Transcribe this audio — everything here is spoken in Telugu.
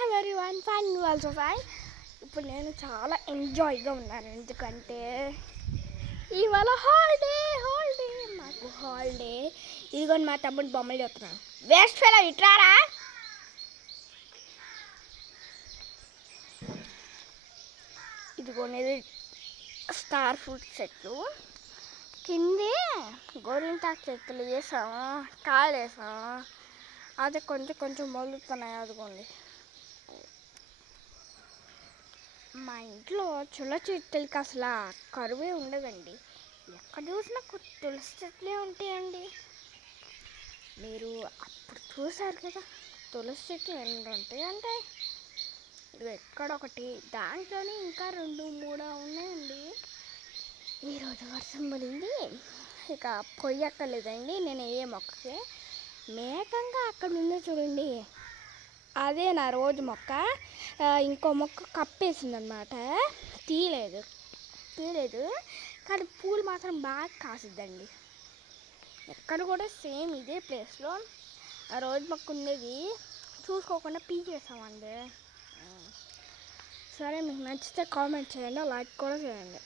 Everyone fine also fine. ఇప్పుడు నేను చాలా ఎంజాయ్గా ఉన్నాను, ఎందుకంటే ఇవాళ హాలిడే మాకు హాలిడే. ఇదిగోని మా తమ్ముడు బొమ్మలు చెప్తున్నాను. వేస్ట్ ఫెలో ఇట్రారా. ఇదిగోనేది స్టార్ ఫ్రూట్ చెట్లు, కిందే గోరింటాకు చెట్లు వేసాము, కాయలు వేసాము. అది కొంచెం కొంచెం మొలుతున్నాయి. అదిగోండి, మా ఇంట్లో చుల్ల చెట్లకి అసలు కరువే ఉండదండి. ఎక్కడ చూసినా తులసి చెట్లే ఉంటాయండి. మీరు అప్పుడు చూసారు కదా తులసి చెట్లు ఎన్ని ఉంటాయి అంటే, ఇది ఎక్కడొకటి, దాంట్లోనే ఇంకా 2-3 ఉన్నాయండి. ఈరోజు వర్షం పడింది, ఇక కొయ్యక్కర్లేదండి నేను ఏ మొక్కకి. మేకంగా అక్కడ ఉందో చూడండి, అదే నా రోజు మొక్క. ఇంకో మొక్క కప్పేసిందనమాట, తీయలేదు. కానీ పూలు మాత్రం బాగా కాసిద్దండి. ఎక్కడ కూడా సేమ్ ఇదే ప్లేస్లో ఆ రోజు మొక్క ఉండేది, చూసుకోకుండా పీకేసామండి. సరే, మీకు నచ్చితే కామెంట్ చేయండి, లైక్ కూడా చేయండి.